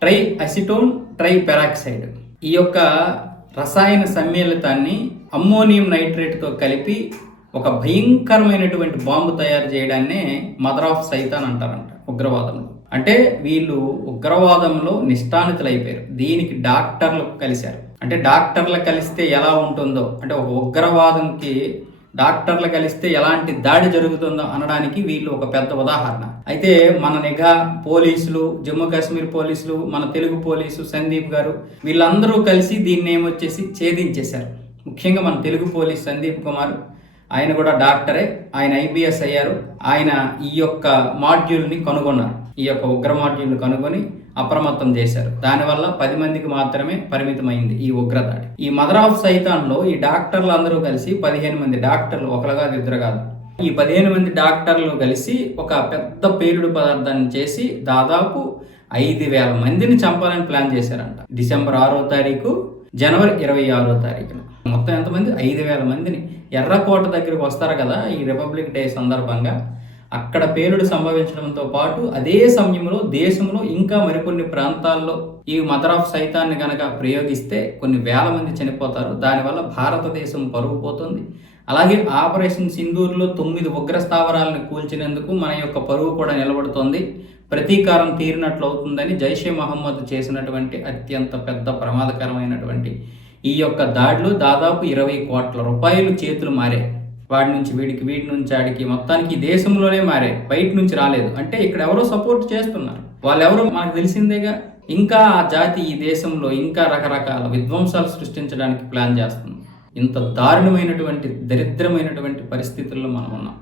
Try acetone try peroxide ఈ యొక్క రసాయన సమ్మేళితాన్ని అమ్మోనియం నైట్రేట్తో కలిపి ఒక భయంకరమైనటువంటి బాంబు తయారు చేయడాన్నే మదర్ ఆఫ్ సైతాన్ అంటారంట ఉగ్రవాదంలో. అంటే వీళ్ళు ఉగ్రవాదంలో నిష్ఠానితులైపోయారు. దీనికి డాక్టర్లు కలిశారు. అంటే డాక్టర్లు కలిస్తే ఎలా ఉంటుందో? అంటే ఒక ఉగ్రవాదంకి డాక్టర్లు కలిస్తే ఎలాంటి దాడి జరుగుతుందో అనడానికి వీళ్ళు ఒక పెద్ద ఉదాహరణ. అయితే మన నిఘా పోలీసులు జమ్మూ కాశ్మీర్ పోలీసులు మన తెలుగు పోలీసు సందీప్ గారు వీళ్ళందరూ కలిసి దీన్ని ఏమొచ్చేసి ఛేదించేశారు. ముఖ్యంగా మన తెలుగు పోలీస్ సందీప్ కుమార్. ఆయన కూడా డాక్టరే ఆయన ఐబిఎస్ అయ్యారు. ఆయన ఈ యొక్క మాడ్యూల్ని కనుగొన్నారు. ఈ యొక్క ఉగ్ర మాడ్యూల్ని కనుగొని అప్రమత్తం చేశారు. దానివల్ల పది మందికి మాత్రమే పరిమితమైంది ఈ ఉగ్రదాడి. ఈ మదర్ ఆఫ్ సైతాన్లో ఈ డాక్టర్లు అందరూ కలిసి పదిహేను మంది డాక్టర్లు ఒకరు కాదు ఇద్దరు కాదు. ఈ పదిహేను మంది డాక్టర్లు కలిసి ఒక పెద్ద పేలుడు పదార్థాన్ని చేసి దాదాపు ఐదు వేల మందిని చంపాలని ప్లాన్ చేశారంట. డిసెంబర్ ఆరో తారీఖు జనవరి ఇరవై ఆరో తారీఖున. మొత్తం ఎంతమంది? ఐదు వేల మందిని. ఎర్రకోట దగ్గరికి వస్తారు కదా ఈ రిపబ్లిక్ డే సందర్భంగా. అక్కడ పేలుడు సంభవించడంతో పాటు అదే సమయంలో దేశంలో ఇంకా మరికొన్ని ప్రాంతాల్లో ఈ మదర్ ఆఫ్ సైతాన్ని కనుక ప్రయోగిస్తే కొన్ని వేల మంది చనిపోతారు. దానివల్ల భారతదేశం పరుగు పోతుంది. అలాగే ఆపరేషన్ సింధూర్లో తొమ్మిది ఉగ్ర స్థావరాలను కూల్చినందుకు మన యొక్క పరువు కూడా నిలబడుతోంది. ప్రతీకారం తీరినట్లు అవుతుందని జైషే మహమ్మద్ చేసినటువంటి అత్యంత పెద్ద ప్రమాదకరమైనటువంటి ఈ యొక్క దాడిలో దాదాపు ఇరవై కోట్ల రూపాయలు చేతులు మారే వాడి నుంచి వీడికి వీడి నుంచి ఆడికి మొత్తానికి దేశంలోనే మారే బయట నుంచి రాలేదు. అంటే ఇక్కడ ఎవరో సపోర్ట్ చేస్తున్నారు. వాళ్ళెవరో మనకు తెలిసిందేగా ఇంకా ఆ జాతి ఈ దేశంలో ఇంకా రకరకాల విధ్వంసాలు సృష్టించడానికి ప్లాన్ చేస్తుంది. ఇంత దారుణమైనటువంటి దరిద్రమైనటువంటి పరిస్థితుల్లో మనం ఉన్నాం